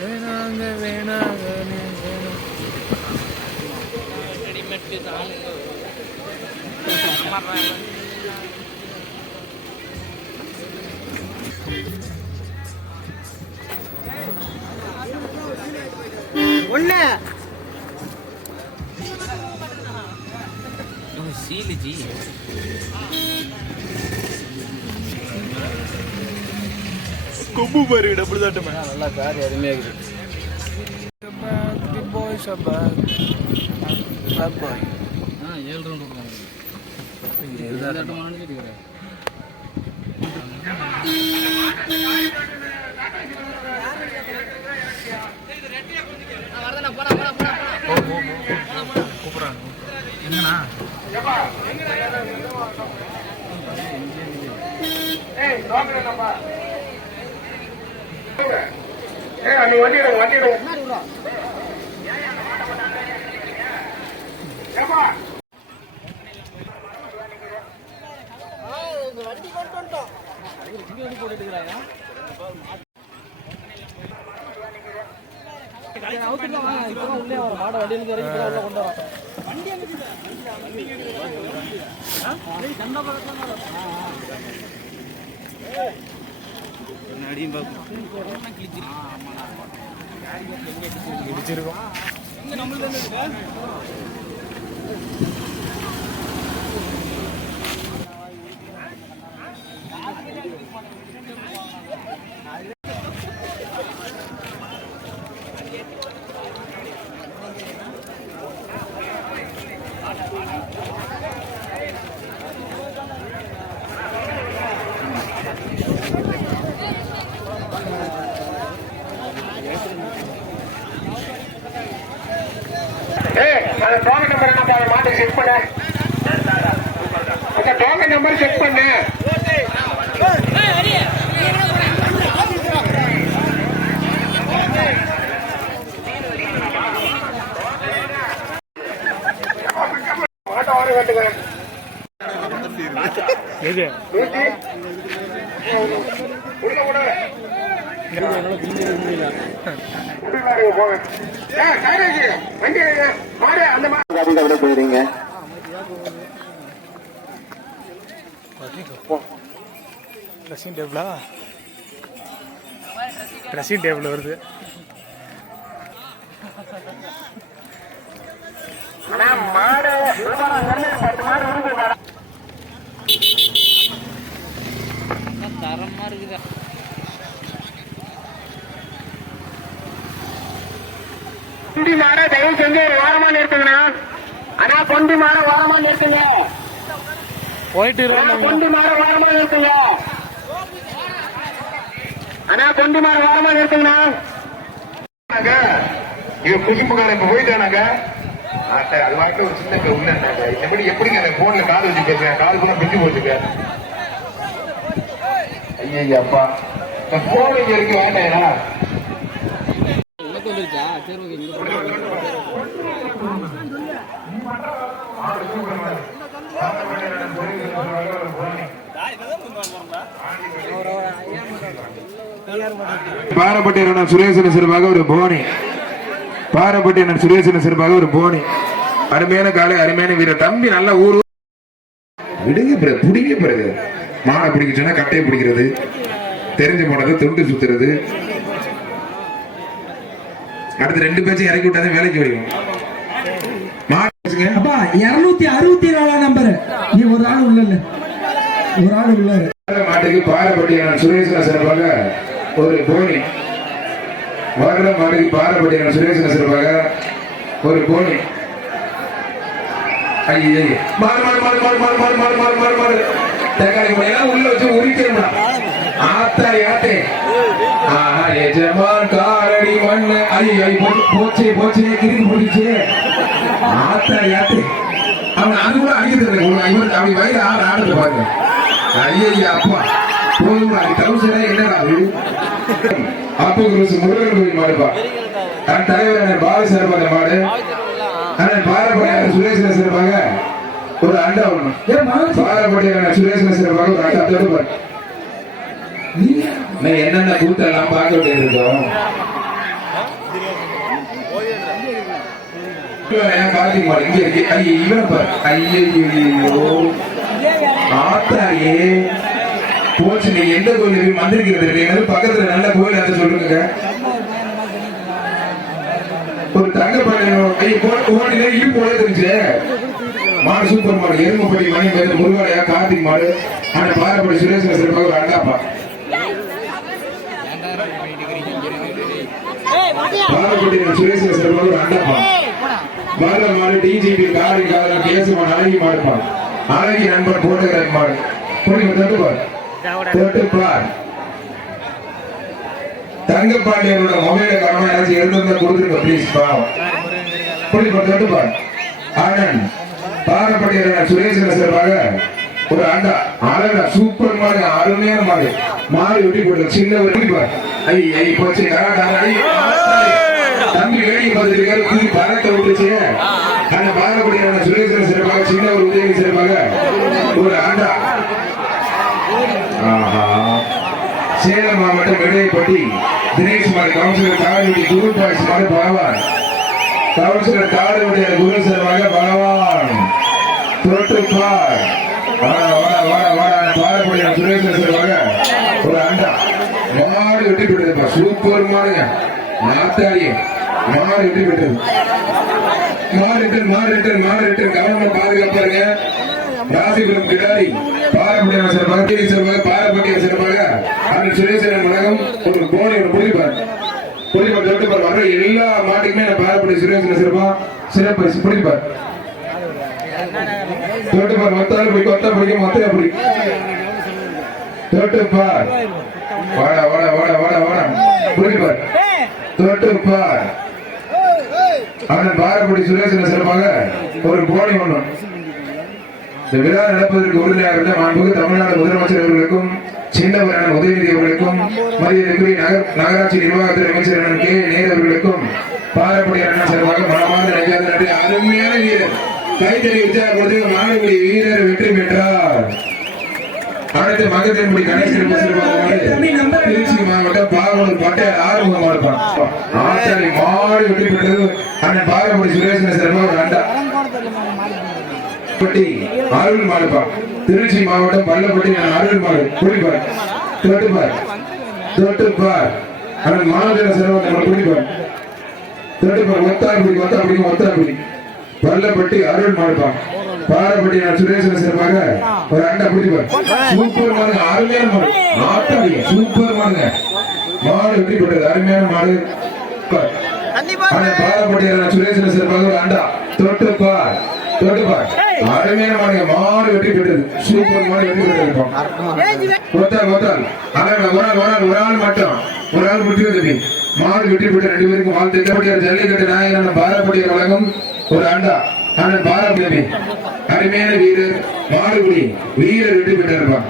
வேணாங்க வேணாங்க ரெடிமேட் ஒண்ணு. சீலிஜி கொம்பு பாரு டபுள் தாட்டமே நல்லா கார் அருமையாக இருக்குது பாய்ஸ் அப்பா ஆ ஏழு ரவுண்ட் கூப்பிட்றாங்க என்னண்ணா அன்னைக்கு வண்டி எடுங்க வண்டி எடுங்க வண்டி கொண்டு வந்துட்டோம் போட்டுட்டு இருக்கிறாங்க உள்ளே வர மாட வண்டியில் இறங்கி உள்ள கொண்டு வரோம் வண்டி எங்கே சண்டை பழக்கம் அடியும் இடிச்சிருக்கோம் Thank you. அதை செக் பண்ண. அந்த டோக்கன் நம்பர் செக் பண்ணு. அந்த மாதிரி அப்படியே போயிருங்க ட்ரெஸ்ஸிங் டேபிளா? ட்ரெஸ்ஸிங் டேபிள் வருது. தரமா இருக்குதா? கொண்டி மாட தயவு செஞ்சு ஒரு ஓரமா நிறுத்துங்கண்ணா. ஆனா கொண்டி மாட ஓரமா நிறுத்துங்க. போயிட்டு கொண்டி மாட ஓரமா நிறுத்துங்க. ஆனா கொண்டி மாட ஓரமா நிறுத்துங்கண்ணா. இவ குசும்புக்காரன் இப்ப போயிட்டானாங்க. அது வாட்டி ஒரு சின்ன உள்ள எப்படி எப்படிங்க எனக்கு போன்ல கால் வச்சு பேசுறேன் கால் கூட பிஞ்சு போச்சுங்க. ஐயா அப்பா போன் இங்க இருக்கு வாட்டேனா உனக்கு வந்துருச்சா? சரி ஓகே இங்க பாரப்பட்டி சுரேசன் ஒரு போனி. பாரப்பட்டி அண்ணன் சுரேசன் ஒரு போனி. அருமையான காலை அருமையான வீரர். தம்பி நல்ல ஊர் விடுங்க பிறகு பிடிங்க பிறகு. மாலை பிடிக்க சொன்னா கட்டையை பிடிக்கிறது. தெரிஞ்சு போனது தொண்டு சுத்துறது. அடுத்து ரெண்டு பேச்சும் இறக்கி விட்டாதான் வேலைக்கு பேசுங்க. அப்பா இருநூத்தி அறுபத்தி நாலாம் நம்பர் நீ ஒரு ஆள் உள்ள ஒரு ஆள் உள்ளாரு மாட்டுக்கு பாரப்பட்டி அண்ணன் சுரேசன் சிறப்பாக ஒரு போனி. வர்ற மாட்டுக்கு பாரப்பட்டி அண்ணன் சுரேசன் சிறப்பாக ஒரு போனி. ஐயே மாறு மாறு மாறு மாறு மாறு மாறு மாறு மாறு மாறு எல்லாம் உள்ள வச்சு உரிக்கணும் ஆத்தா ஆஹா எஜமான் காரடி மண்ணு. ஐயோ போச்சு போச்சு கிரிக்கு போட்டுச்சு. ஆத்தா யாத்தே அவன் அது கூட அடிக்கிறது இவன் அவன் வயிறு ஆறு ஆடுறது பாருங்க. ஐயா அப்பா. போதும் அது தவுசரா என்னடா அது? அப்போ குருசு முருகன் கோயில் மாடுப்பா நான் தலைவர் பால சிறப்பாக மாடு. அண்ணன் பாரப்படியான சுரேஷ் சிறப்பாக ஒரு அண்டா ஒண்ணு. பாரப்படியான சுரேஷ் சிறப்பாக ஒரு அண்டா. நம்ம என்னென்ன கூட்டெல்லாம் பார்க்க வேண்டியிருக்கோம் போச்சு. நீ எந்த கோயில் வந்திருக்கிறது பக்கத்துல நல்ல கோயில் சொல்லுங்க. ஒரு தங்க பாண்டியன் இழுப்பு வளர்த்துருச்சு மாடு சூப்பர் மாடு. எருமப்பட்டி மணி முருகாலயா கார்த்திக் மாடு. ஆனா பாரப்படி சுரேஷ் சிறப்பாக ஒரு அண்டாப்பா பாரப்பட்டி சுரேஷ் சிறப்பாக ஒரு அண்டாப்பா பால மாடு டிஜிபி காரி காதல் கேசவன் அழகி மாடுப்பா. அழகி நண்பர் போட்டுக்கிற மாடு புரியுங்க தட்டுப்பார் தட்டுப்பார் தங்கப்பாண்டியனோட மொபைல காரணம் யாராச்சும் எழுந்திருந்தா கொடுத்துருங்க ப்ளீஸ் பாவம். புரியுங்க தட்டுப்பார் ஆனந்த் சார்பாக ஒரு ஆண்டா அழகா சூப்பர் மாடு அருமையான மாடு. மாடு வெட்டி போட்டு சின்ன வெட்டி பார் ஐ ஐ போச்சு. தம்பி வேடி பார்த்துட்டு இருக்காரு தூக்கி பறக்க விட்டுச்சு. அந்த பாரக்கூடிய சுரேசன் சிறப்பாக சின்ன ஒரு உதவி சிறப்பாக. ஒரு ஆண்டா. ஆஹா. சேலம் மாவட்டம் வெள்ளைப்பட்டி தினேஷ் மாடு கவுன்சிலர் காவடி குரு பாய்ஸ் மாடு பகவான். கவுன்சிலர் காவடியுடைய குரு சிறப்பாக பகவான். தொட்டுப்பார் வாடா ஒரு அண்டா மாடு வெட்டி விட்டதுப்பா சூப்பர் மாடுங்க நாத்தாடி மாடு வெட்டி விட்டது மாடு ரிட்டன் மாடு ரிட்டன் மாடு ரிட்டன் கவனமா பாதுகாப்பாருங்க ராசிபுரம் கிடாரி பாரப்பட்டியான சிறப்பாக தேனி சிறப்பாக பாரப்பட்டிய சிறப்பாக அந்த சுரேசன் வழங்கும் ஒரு கோணி ஒரு புரிப்பார் புரிப்பார் தொட்டுப்பார் எல்லா மாட்டுக்குமே நான் பாரப்பட்டி சுரேசன் சிறப்பா சிறப்பு. புரிப்பார் தொட்டுப்பார் மொத்தாலும் பிடிக்கும் மொத்தா பிடிக்கும் மொத்தையா பிடிக்கும். தொட்டுப்பார் வாடா வாடா வாடா வாடா பார். புரிப்பார் பார். அண்ணன் பாரப்படி சுரேசன் சிறப்பாக ஒரு கோணி ஒன்று. இந்த விழா நடப்பதற்கு உறுதியாக இருந்த மாண்புக்கு தமிழ்நாடு முதலமைச்சர் அவர்களுக்கும் சின்னவரான உதயநிதி அவர்களுக்கும் மதியத்திற்குரிய நகர் நகராட்சி நிர்வாகத்துறை அமைச்சர் கே நேரு அவர்களுக்கும் பாரப்படி அண்ணன் சார்பாக மனமார்ந்த நெஞ்சார்ந்த நன்றி அருமையான வீரர். கைத்தறி உற்சாகப்படுத்தி மாணவர்களை வீரர் வெற்றி பெற்றார். அடுத்து மகத்தின்படி கணேசன் சிறப்பாக திருச்சி மாவட்டம் பாகவூர் பட்டையார் ஆறுமுகம் மாடுப்பான் ஆச்சாரி மாடு வெற்றி பெற்றது அண்ணன் பாரப்படி சுரேசன் சிறப்பாக ஒரு அண்டா பட்டி அருள் மாடுப்பா திருச்சி மாவட்டம் பள்ளப்பட்டி அருள் மாடு. குடிப்பார். தொட்டுப்பார். தொட்டுப்பார். அவன் மாநகர சிறவத்தை குடிப்பார். தொட்டுப்பார். ஒத்தாக்குடி ஒத்தாக்குடி ஒத்தாக்குடி பள்ளப்பட்டி அருள் மாடுப்பா பாரப்பட்டி சுரேசன் சிறப்பாக ஒரு அண்டா குடிப்பார் சூப்பர் மாடு அருமையான மாடு. ஆட்டாடி சூப்பர் மாடுங்க மாடு வெற்றி பெற்றது அருமையான மாடு. பார். அவன் பாரப்பட்டியான சுரேசன் சிறப்பாக ஒரு அண்டா. தொட்டுப்பார் தொட்டுப்பார் அருமையான மாடுங்க. மாடு வெற்றி பெற்றது. சூப்பர் மாடு வெற்றி பெற்றிருக்கோம் கொத்தால் ஒரு ஆள் ஒரு ஆள் ஒரு ஆள் மட்டும். ஒரு ஆள் முட்டி வந்து மாடு வெற்றி பெற்ற ரெண்டு பேருக்கும் வாழ்த்து. ஜல்லிக்கட்டு நாயகன் வழங்கும் ஒரு அண்டா ஆனால் பாரப்படி அருமையான வீரர் மாறுபடி வீரர் வெற்றி பெற்றிருப்பான்